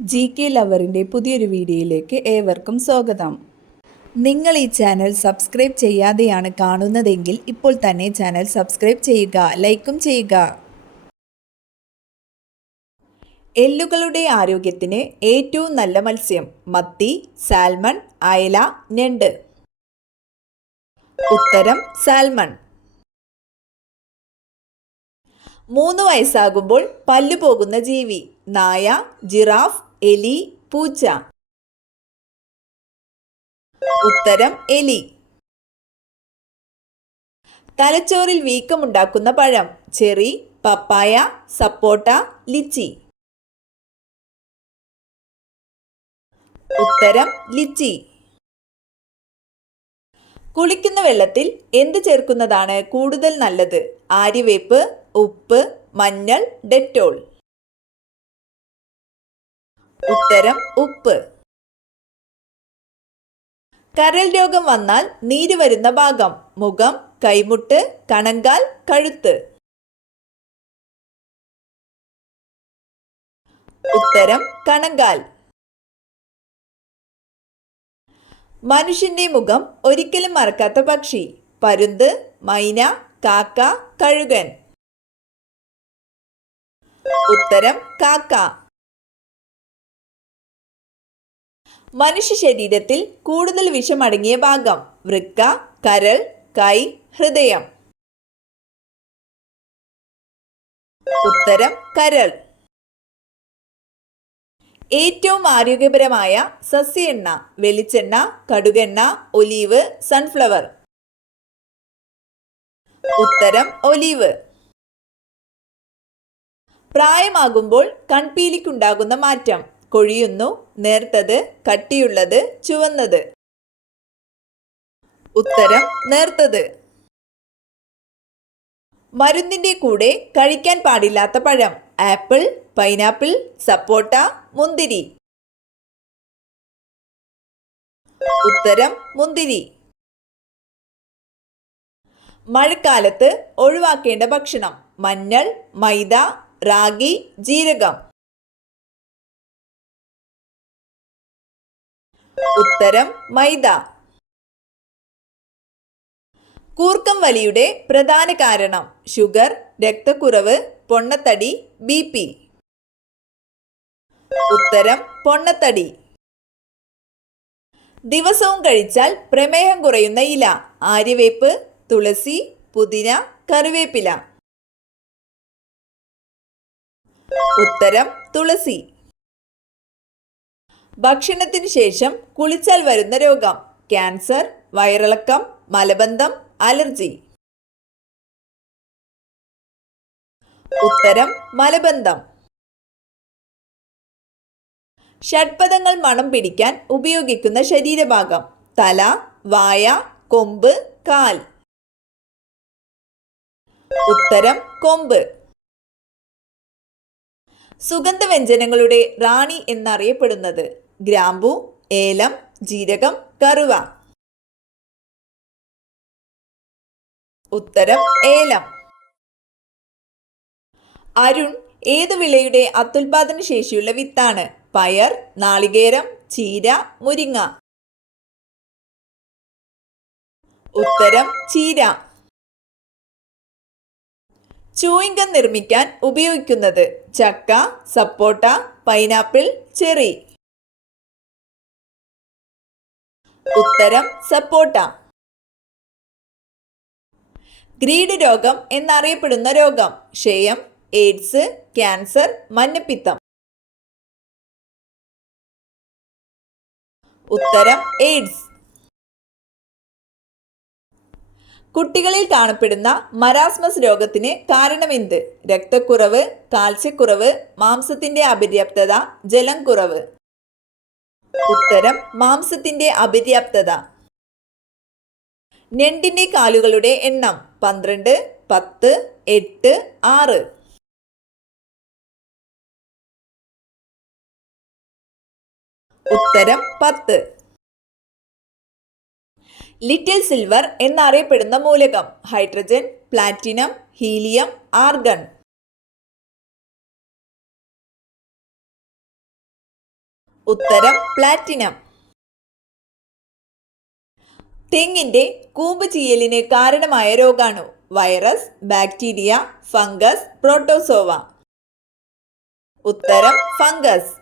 GK ലവറിൻ്റെ പുതിയൊരു വീഡിയോയിലേക്ക് ഏവർക്കും സ്വാഗതം. നിങ്ങൾ ഈ ചാനൽ സബ്സ്ക്രൈബ് ചെയ്യാതെയാണ് കാണുന്നതെങ്കിൽ ഇപ്പോൾ തന്നെ ചാനൽ സബ്സ്ക്രൈബ് ചെയ്യുക, ലൈക്കും ചെയ്യുക. എല്ലുകളുടെ ആരോഗ്യത്തിന് ഏറ്റവും നല്ല മത്സ്യം: മത്തി, സാൽമൺ, അയല, ഞണ്ട്. ഉത്തരം സാൽമൺ. 3 വയസ്സാകുമ്പോൾ പല്ലു പോകുന്ന ജീവി: നായ, ജിറാഫ്, എലി, പൂച്ച. ഉത്തരം എലി. തലച്ചോറിൽ വീക്കമുണ്ടാക്കുന്ന പഴം: ചെറി, പപ്പായ, സപ്പോട്ട, ലിച്ചി. ഉത്തരം ലിച്ചി. കുളിക്കുന്ന വെള്ളത്തിൽ എന്ത് ചേർക്കുന്നതാണ് കൂടുതൽ നല്ലത്? ആര്യവേപ്പ്, ഉപ്പ്, മഞ്ഞൾ, ഡെറ്റോൾ. ഉത്തരം ഉപ്പ്. കരൾ രോഗം വന്നാൽ നീര് വരുന്ന ഭാഗം: മുഖം, കൈമുട്ട്, കണങ്കാൽ, കഴുത്ത്. ഉത്തരം കണങ്കാൽ. മനുഷ്യന്റെ മുഖം ഒരിക്കലും മറക്കാത്ത പക്ഷി: പരുന്ത്, മൈന, കാക്ക, കഴുകൻ. ഉത്തരം കാക്ക. മനുഷ്യ ശരീരത്തിൽ കൂടുതൽ വിഷമടങ്ങിയ ഭാഗം: വൃക്ക, കരൾ, കൈ, ഹൃദയം. ഉത്തരം കരൾ. ഏറ്റവും ആരോഗ്യപരമായ സസ്യ എണ്ണ: വെളിച്ചെണ്ണ, കടുകെണ്ണ, ഒലീവ്, സൺഫ്ലവർ. ഉത്തരം ഒലീവ്. പ്രായമാകുമ്പോൾ കൺപീലിക്കുണ്ടാകുന്ന മാറ്റം: കൊഴിയുന്നു, നേർത്തത്, കട്ടിയുള്ളത്, ചുവന്നത്. ഉത്തരം നേർത്തത്. മരുന്നിന്റെ കൂടെ കഴിക്കാൻ പാടില്ലാത്ത പഴം: ആപ്പിൾ, പൈനാപ്പിൾ, സപ്പോട്ട, മുന്തിരി. ഉത്തരം മുന്തിരി. മഴക്കാലത്ത് ഒഴിവാക്കേണ്ട ഭക്ഷണം: മഞ്ഞൾ, മൈദ, റാഗി, ജീരകം. ഉത്തരം മൈദ. കൂർക്കം വലിയുടെ പ്രധാന കാരണം: ഷുഗർ, രക്തക്കുറവ്, പൊണ്ണത്തടി, BP. ഉത്തരം പൊണ്ണത്തടി. ദിവസവും കഴിച്ചാൽ പ്രമേഹം കുറയുന്ന ഇല: ആര്യവേപ്പ്, തുളസി, പുതിന, കറിവേപ്പില. ഉത്തരം തുളസി. ഭക്ഷണത്തിന് ശേഷം കുളിച്ചാൽ വരുന്ന രോഗം: ക്യാൻസർ, വയറിളക്കം, മലബന്ധം, അലർജി. ഉത്തരം മലബന്ധം. ഷഡ്പദങ്ങൾ മണം പിടിക്കാൻ ഉപയോഗിക്കുന്ന ശരീരഭാഗം: തല, വായ, കൊമ്പ്, കാൽ. ഉത്തരം കൊമ്പ്. സുഗന്ധവ്യഞ്ജനങ്ങളുടെ റാണി എന്നറിയപ്പെടുന്നത്: ഗ്രാമ്പു, ഏലം, ജീരകം, കറുവ. ഉത്തരം ഏലം. അരുൺ ഏത് വിളയുടെ അത്യുൽപാദന ശേഷിയുള്ള വിത്താണ്? പയർ, നാളികേരം, ചീര, മുരിങ്ങ. ഉത്തരം ചീര. ചൂയിംഗം നിർമ്മിക്കാൻ ഉപയോഗിക്കുന്നത്: ചക്ക, സപ്പോട്ട, പൈനാപ്പിൾ, ചെറി. ഉത്തരം സപ്പോട്ട. ഗ്രീഡ് രോഗം എന്നറിയപ്പെടുന്ന രോഗം: ക്ഷയം, എയ്ഡ്സ്, ക്യാൻസർ, മഞ്ഞപ്പിത്തം. ഉത്തരം എയ്ഡ്സ്. കുട്ടികളിൽ കാണപ്പെടുന്ന മരാസ്മസ് രോഗത്തിന് കാരണമെന്ത്? രക്തക്കുറവ്, കാൽസ്യക്കുറവ്, മാംസത്തിന്റെ അപര്യാപ്തത, ജലം കുറവ്. ഉത്തരം മാംസത്തിന്റെ അപര്യാപ്തത. ഞണ്ടിന്റെ കാലുകളുടെ എണ്ണം: 12, 10, 8, 6. ഉത്തരം 10. ലിറ്റിൽ സിൽവർ എന്നറിയപ്പെടുന്ന മൂലകം: ഹൈഡ്രജൻ, പ്ലാറ്റിനം, ഹീലിയം, ആർഗൺ. ഉത്തരം പ്ലാറ്റിനം. തെങ്ങിന്റെ കൂമ്പ് ചീയലിന് കാരണമായ രോഗാണു? Virus, bacteria, fungus, protozoa. ഉത്തരം ഫംഗസ്.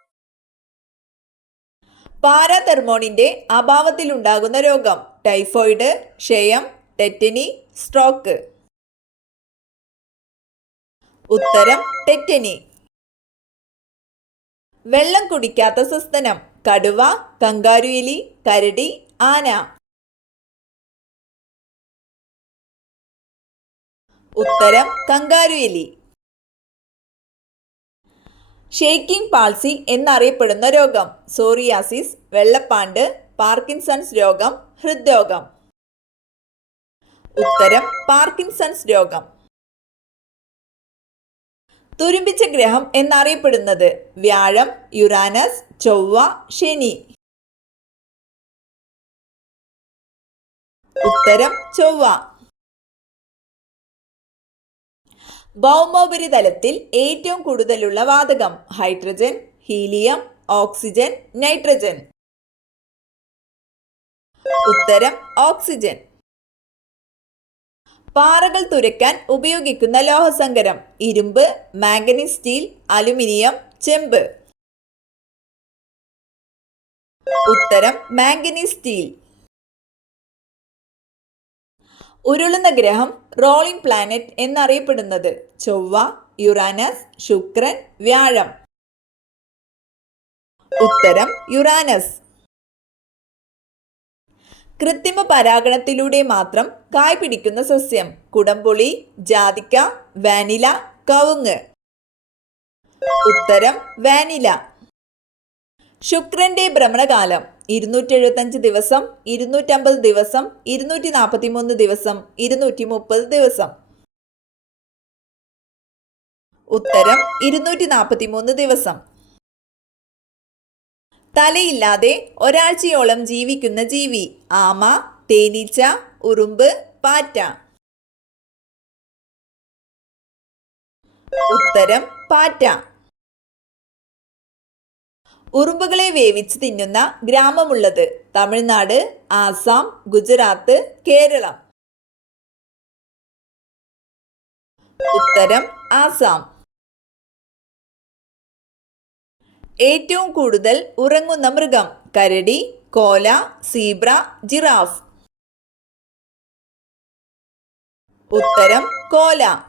പാരാതെർമോണിന്റെ അഭാവത്തിലുണ്ടാകുന്ന രോഗം? ടൈഫോയിഡ്, ക്ഷയം, ടെറ്റനി, സ്ട്രോക്ക്. ഉത്തരം ടെറ്റനി. വെള്ളം കുടിക്കാത്ത സസ്തനം? കടുവ, കങ്കാരുഎലി, കരടി, ആന. ഉത്തരം കങ്കാരുഎലി. ഷേക്കിംഗ് പാൾസി എന്നറിയപ്പെടുന്ന രോഗം? സോറിയാസിസ്, വെള്ളപ്പാണ്ട്, പാർക്കിൻസൺസ് രോഗം, ഹൃദ്രോഗം. ഉത്തരം പാർക്കിൻസൺസ് രോഗം. തുരുമ്പിച്ച ഗ്രഹം എന്നറിയപ്പെടുന്നത്? വ്യാഴം, യുറാനസ്, ചൊവ്വ, ശനി. ഉത്തരം ചൊവ്വ. ഭൗമോപരിതലത്തിൽ ഏറ്റവും കൂടുതലുള്ള വാതകം? Hydrogen, helium, oxygen, nitrogen. ഉത്തരം ഓക്സിജൻ. പാറകൾ തുരക്കാൻ ഉപയോഗിക്കുന്ന ലോഹസങ്കരം? ഇരുമ്പ്, മാംഗനീസ് സ്റ്റീൽ, അലുമിനിയം, ചെമ്പ്. ഉത്തരം മാംഗനീസ് സ്റ്റീൽ. ഉരുളുന്ന ഗ്രഹം, റോളിംഗ് പ്ലാനറ്റ് എന്നറിയപ്പെടുന്നത്? ചൊവ്വ, യുറാനസ്, ശുക്രൻ, വ്യാഴം. ഉത്തരം യുറാനസ്. കൃത്രിമ പരാഗണത്തിലൂടെ മാത്രം കായ് പിടിക്കുന്ന സസ്യം? കുടംപുളി, ജാതിക്ക, വാനില, കവുങ്ങ്. ഉത്തരം വാനില. ശുക്രന്റെ ഭ്രമണകാലം? 275 ദിവസം, 250 ദിവസം, 243 ദിവസം, 230 ദിവസം. ഉത്തരം 243 ദിവസം. തലയില്ലാതെ ഒരാഴ്ചയോളം ജീവിക്കുന്ന ജീവി? ആമ, തേനീച്ച, ഉറുമ്പ്, പാറ്റ. ഉത്തരം പാറ്റ. ഉറുമ്പുകളെ വേവിച്ച് തിന്നുന്ന ഗ്രാമമുള്ളത്? തമിഴ്നാട്, ആസാം, ഗുജറാത്ത്, കേരളം. ഉത്തരം ആസാം. ഏറ്റവും കൂടുതൽ ഉറങ്ങുന്ന മൃഗം? കരടി, കോല, സീബ്ര, ജിറാഫ്. ഉത്തരം കോല.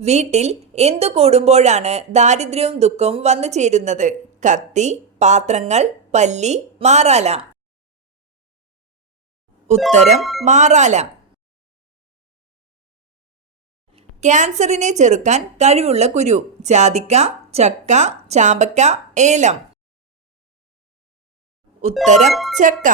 വീട്ടിൽ എന്തു കൂടുമ്പോഴാണ് ദാരിദ്ര്യവും ദുഃഖവും വന്നു ചേരുന്നത്? കത്തി, പാത്രങ്ങൾ, പല്ലി, മാറാല. ഉത്തരം മാറാല. ക്യാൻസറിനെ ചെറുക്കാൻ കഴിവുള്ള കുരു? ജാതിക്ക, ചക്ക, ചാമ്പക്ക, ഏലം. ഉത്തരം ചക്ക.